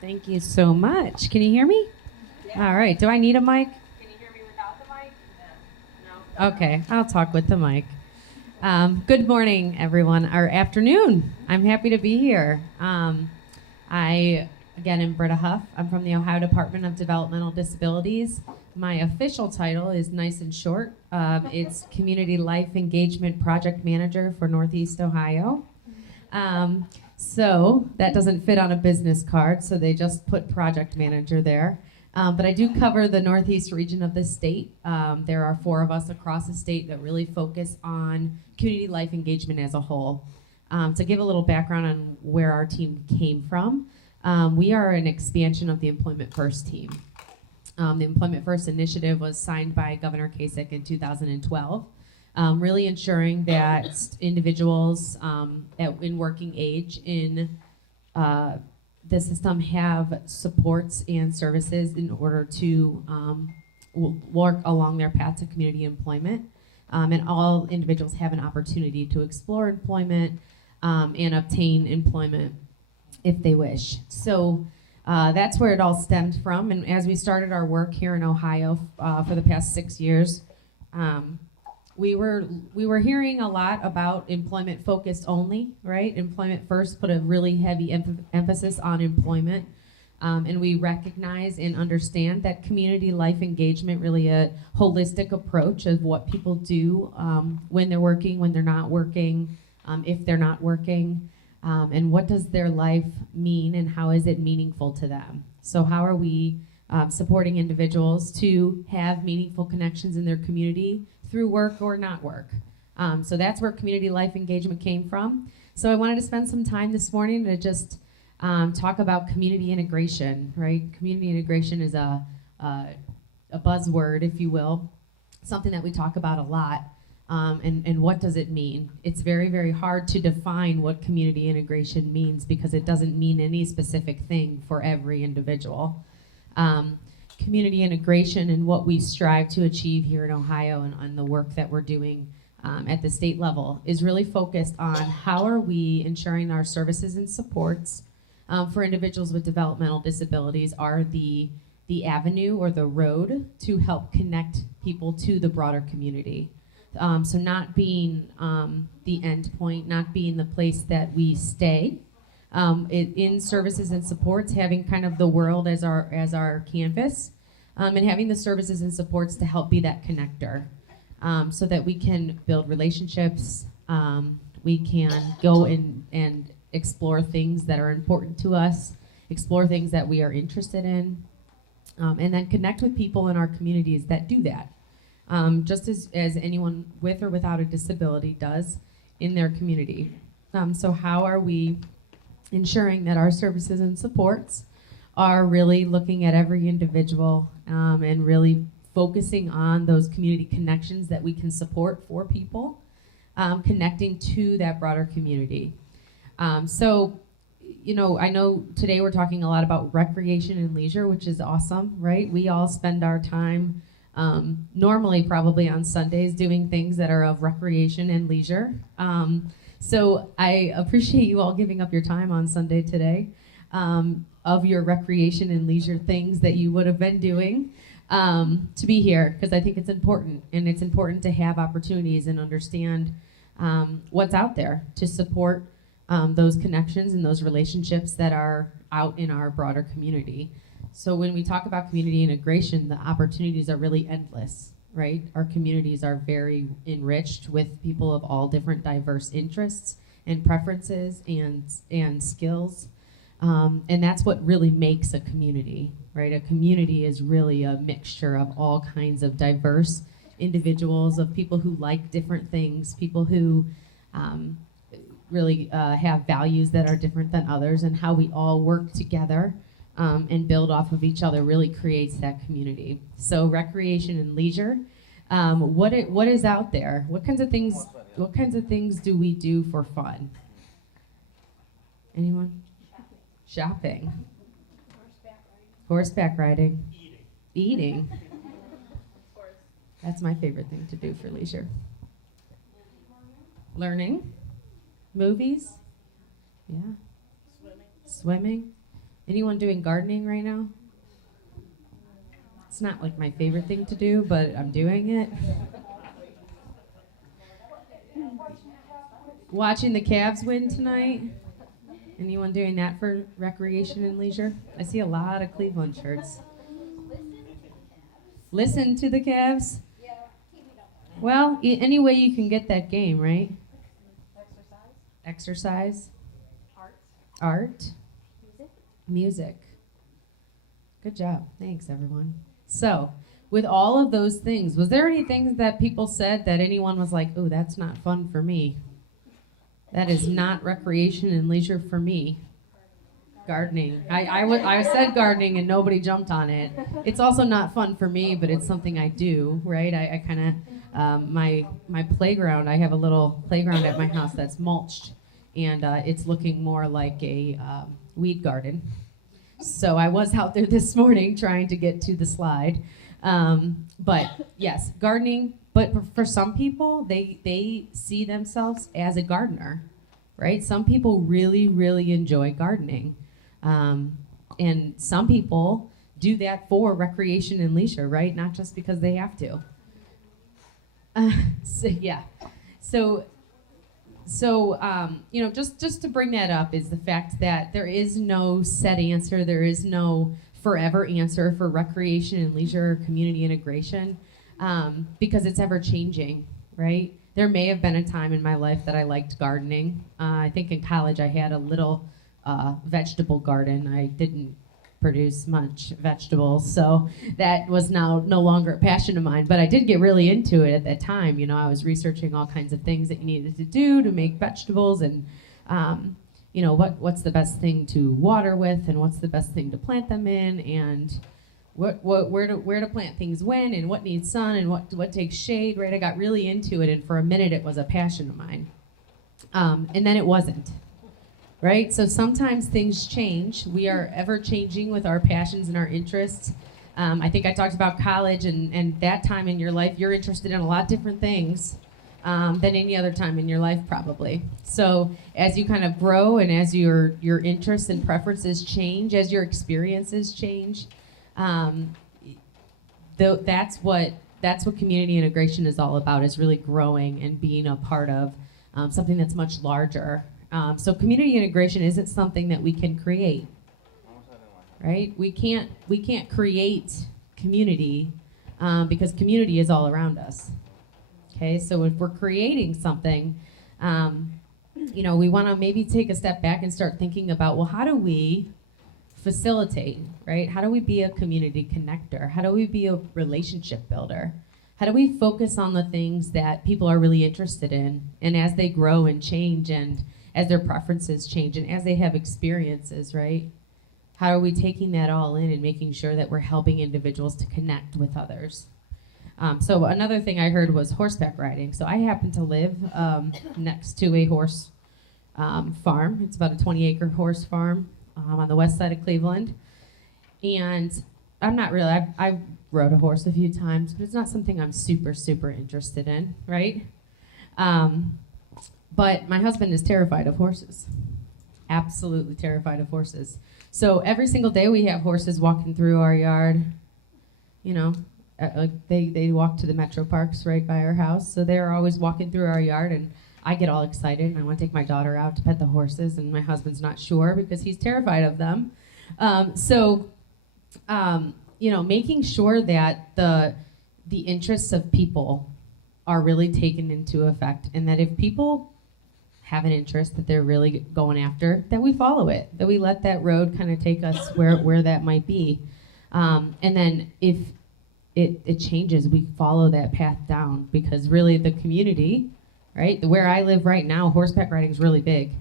Thank you so much. Can you hear me? Yeah. All right. Do I need a mic? Can you hear me without the mic? No. Okay. I'll talk with the mic. Good morning, everyone, or afternoon. I'm happy to be here. Again, am Britta Huff. I'm from the Ohio Department of Developmental Disabilities. My official title is nice and short. It's Community Life Engagement Project Manager for Northeast Ohio. So that doesn't fit on a business card, so they just put project manager there. But I do cover the Northeast region of the state. There are 4 of us across the state that really focus on community life engagement as a whole. To give a little background on where our team came from, we are an expansion of the Employment First team. The Employment First initiative was signed by Governor Kasich in 2012. Really ensuring that individuals in working age in the system have supports and services in order to work along their path to community employment. And all individuals have an opportunity to explore employment and obtain employment if they wish. So that's where it all stemmed from. And as we started our work here in Ohio for the past 6 years, we were hearing a lot about employment focused only, right? Employment First put a really heavy emphasis on employment. And we recognize and understand that community life engagement, really a holistic approach of what people do when they're working, when they're not working, if they're not working, and what does their life mean and how is it meaningful to them? So how are we supporting individuals to have meaningful connections in their community through work or not work? So that's where community life engagement came from. So I wanted to spend some time this morning to just talk about community integration, right? Community integration is a buzzword, if you will, something that we talk about a lot. And what does it mean? It's very, very hard to define what community integration means because it doesn't mean any specific thing for every individual. Community integration and what we strive to achieve here in Ohio and the work that we're doing at the state level is really focused on how are we ensuring our services and supports for individuals with developmental disabilities are the avenue or the road to help connect people to the broader community. So not being the end point, not being the place that we stay, in services and supports, having kind of the world as our canvas, and having the services and supports to help be that connector, so that we can build relationships, we can go and explore things that are important to us, explore things that we are interested in, and then connect with people in our communities that do that, just as anyone with or without a disability does in their community. So how are we ensuring that our services and supports are really looking at every individual and really focusing on those community connections that we can support for people, connecting to that broader community. So, you know, I know today we're talking a lot about recreation and leisure, which is awesome, right? We all spend our time normally probably on Sundays doing things that are of recreation and leisure. So I appreciate you all giving up your time on Sunday today of your recreation and leisure things that you would have been doing to be here, because I think it's important, and it's important to have opportunities and understand what's out there to support those connections and those relationships that are out in our broader community. So when we talk about community integration, the opportunities are really endless, right? Our communities are very enriched with people of all different diverse interests and preferences and skills. And that's what really makes a community, right? A community is really a mixture of all kinds of diverse individuals, of people who like different things, people who really have values that are different than others, and how we all work together and build off of each other really creates that community. So recreation and leisure, what is out there? What kinds of things do we do for fun? Anyone? Shopping. Horseback riding. Eating. That's my favorite thing to do for leisure. Learning. Movies. Yeah. Swimming. Anyone doing gardening right now? It's not like my favorite thing to do, but I'm doing it. Watching the Cavs win tonight. Anyone doing that for recreation and leisure? I see a lot of Cleveland shirts. Listen to the Cavs? Well, any way you can get that game, right? Exercise. Art. Music. Good job. Thanks, everyone. So, with all of those things, was there any things that people said that anyone was like, oh, that's not fun for me? That is not recreation and leisure for me. Gardening. I said gardening and nobody jumped on it. It's also not fun for me, but it's something I do, right? I kind of, my playground, I have a little playground at my house that's mulched, and it's looking more like a weed garden. So I was out there this morning trying to get to the slide. But yes, gardening. But for some people, they see themselves as a gardener, right? Some people really, really enjoy gardening. And some people do that for recreation and leisure, right? Not just because they have to. Just to bring that up is the fact that there is no set answer. There is no forever answer for recreation and leisure or community integration, because it's ever changing, right? There may have been a time in my life that I liked gardening. I think in college I had a little vegetable garden. I didn't produce much vegetables, so that was now no longer a passion of mine, but I did get really into it at that time. You know, I was researching all kinds of things that you needed to do to make vegetables, and what's the best thing to water with, and what's the best thing to plant them in, and where to plant things when, and what needs sun, and what takes shade, right? I got really into it, and for a minute it was a passion of mine, and then it wasn't. Right? So sometimes things change. We are ever changing with our passions and our interests. I think I talked about college, and that time in your life, you're interested in a lot different things than any other time in your life, probably. So as you kind of grow, and as your interests and preferences change, as your experiences change, that's what community integration is all about, is really growing and being a part of something that's much larger. So community integration isn't something that we can create, right? We can't create community because community is all around us. Okay, so if we're creating something, we want to maybe take a step back and start thinking about, well, how do we facilitate, right? How do we be a community connector? How do we be a relationship builder? How do we focus on the things that people are really interested in, and as they grow and change, and as their preferences change, and as they have experiences, right? How are we taking that all in and making sure that we're helping individuals to connect with others? So another thing I heard was horseback riding. So I happen to live next to a horse farm. It's about a 20-acre horse farm on the west side of Cleveland. And I'm not really, I rode a horse a few times, but it's not something I'm super, super interested in, right? But my husband is terrified of horses. Absolutely terrified of horses. So every single day we have horses walking through our yard. You know, they walk to the metro parks right by our house. So they're always walking through our yard, and I get all excited, and I want to take my daughter out to pet the horses, and my husband's not sure because he's terrified of them. Making sure that the interests of people are really taken into effect, and that if people have an interest that they're really going after, that we follow it, that we let that road kind of take us where that might be. And then if it changes, we follow that path down, because really the community, right, where I live right now, horseback riding is really big.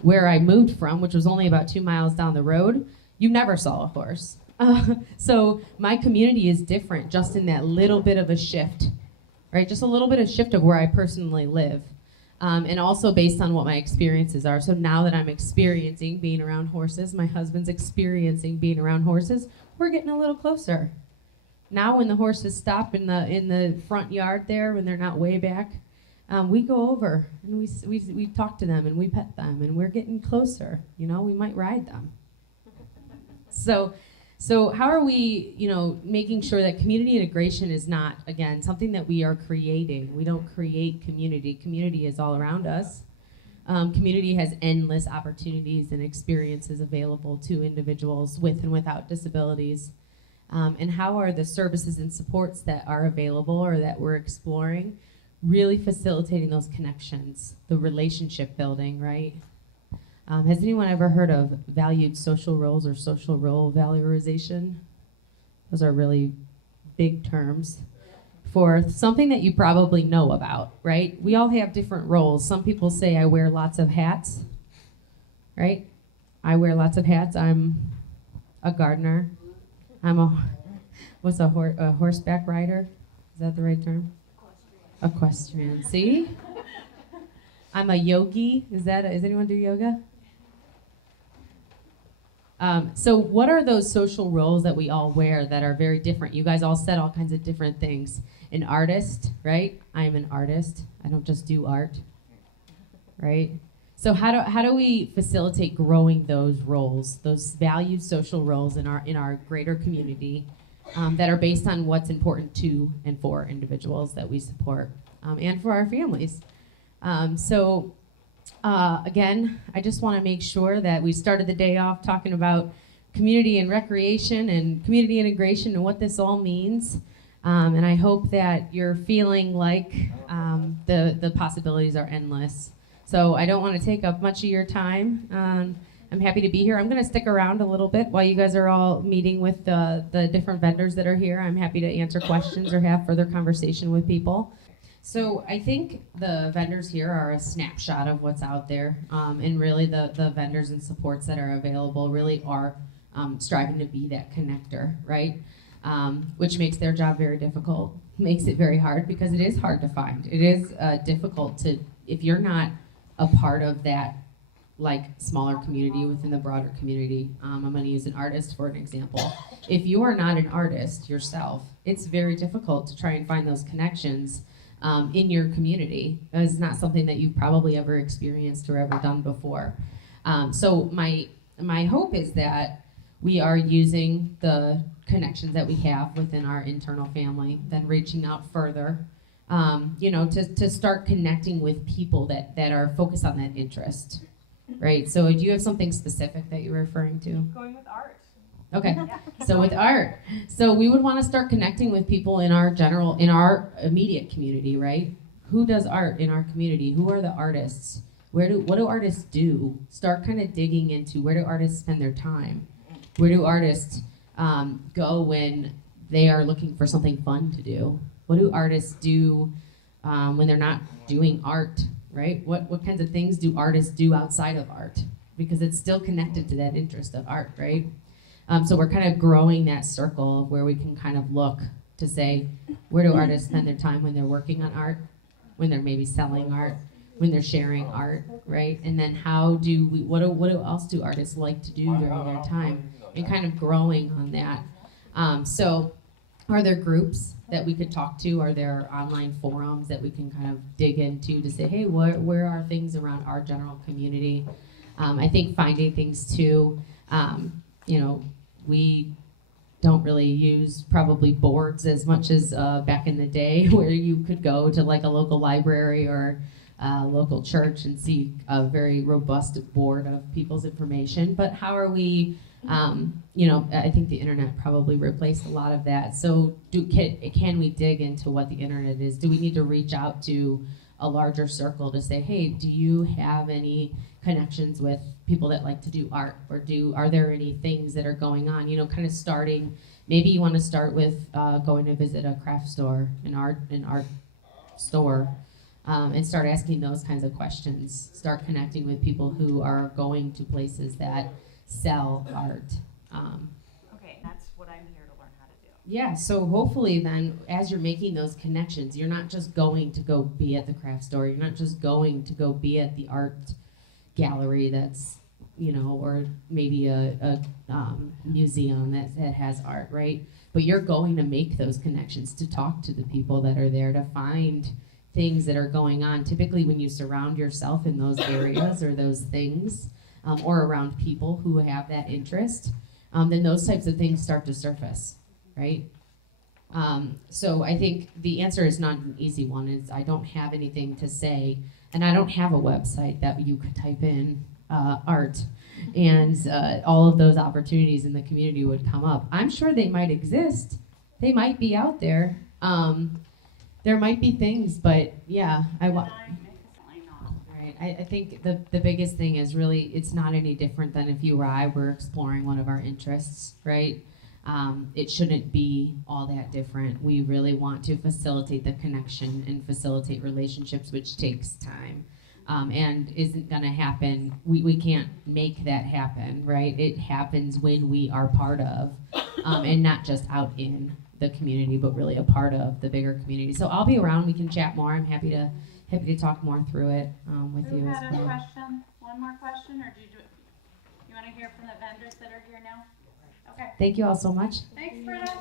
Where I moved from, which was only about 2 miles down the road, you never saw a horse. So my community is different just in that little bit of a shift, right? Just a little bit of shift of where I personally live. And also based on what my experiences are. So now that I'm experiencing being around horses, my husband's experiencing being around horses, we're getting a little closer. Now when the horses stop in the front yard there, when they're not way back, we go over and we talk to them and we pet them, and we're getting closer. You know, we might ride them. So how are we, making sure that community integration is not, again, something that we are creating? We don't create community. Community is all around us. Community has endless opportunities and experiences available to individuals with and without disabilities. And how are the services and supports that are available or that we're exploring really facilitating those connections, the relationship building, right? Has anyone ever heard of valued social roles or social role valorization? Those are really big terms for something that you probably know about, right? We all have different roles. Some people say I wear lots of hats, right? I wear lots of hats. I'm a gardener. I'm a horseback rider? Is that the right term? Equestrian. See? I'm a yogi. Is anyone do yoga? So what are those social roles that we all wear that are very different? You guys all said all kinds of different things. An artist, right? I'm an artist. I don't just do art, right? So how do we facilitate growing those roles, those valued social roles in our greater community that are based on what's important to and for individuals that we support and for our families? Again, I just want to make sure that we started the day off talking about community and recreation and community integration and what this all means. And I hope that you're feeling like the possibilities are endless. So I don't want to take up much of your time. I'm happy to be here. I'm going to stick around a little bit while you guys are all meeting with the different vendors that are here. I'm happy to answer questions or have further conversation with people. So I think the vendors here are a snapshot of what's out there, and really the vendors and supports that are available really are striving to be that connector, right? Which makes their job very difficult, makes it very hard because it is hard to find. It is difficult if you're not a part of that smaller community within the broader community. I'm going to use an artist for an example. If you are not an artist yourself, it's very difficult to try and find those connections in your community. It's not something that you've probably ever experienced or ever done before. So my hope is that we are using the connections that we have within our internal family, then reaching out further, to start connecting with people that are focused on that interest, right? So do you have something specific that you're referring to? Going with art. Okay, so with art, so we would want to start connecting with people in our immediate community, right? Who does art in our community? Who are the artists? What do artists do? Start kind of digging into where do artists spend their time? Where do artists go when they are looking for something fun to do? What do artists do when they're not doing art, right? What kinds of things do artists do outside of art? Because it's still connected to that interest of art, right? So we're kind of growing that circle of where we can kind of look to say, where do artists spend their time when they're working on art, when they're maybe selling art, when they're sharing art, right? And then what else do artists like to do during their time? And kind of growing on that. So are there groups that we could talk to? Are there online forums that we can kind of dig into to say, hey, where are things around our general community? I think finding things too, we don't really use probably boards as much as back in the day where you could go to a local library or a local church and see a very robust board of people's information. But how are we, I think the internet probably replaced a lot of that. So can we dig into what the internet is? Do we need to reach out to a larger circle to say, hey, do you have any connections with people that like to do art, or are there any things that are going on? Kind of starting. Maybe you want to start with going to visit a craft store, an art store, and start asking those kinds of questions. Start connecting with people who are going to places that sell art. Okay, that's what I'm here to learn how to do. Yeah, so hopefully then, as you're making those connections, you're not just going to go be at the craft store. You're not just going to go be at the art gallery that's, or maybe a museum that has art, right? But you're going to make those connections to talk to the people that are there, to find things that are going on. Typically when you surround yourself in those areas or those things, or around people who have that interest, then those types of things start to surface, right? So I think the answer is not an easy one. Is I don't have anything to say, and I don't have a website that you could type in art, and all of those opportunities in the community would come up. I'm sure they might exist. They might be out there. There might be things, but yeah, Right. I think the biggest thing is really it's not any different than if you or I were exploring one of our interests, right? It shouldn't be all that different. We really want to facilitate the connection and facilitate relationships, which takes time. And isn't going to happen. We can't make that happen, right? It happens when we are part of, and not just out in the community, but really a part of the bigger community. So I'll be around. We can chat more. I'm happy to talk more through it with you as Who had a well. question? One more question, or you want to hear from the vendors that are here now? Okay. Thank you all so much. Thanks, Britta.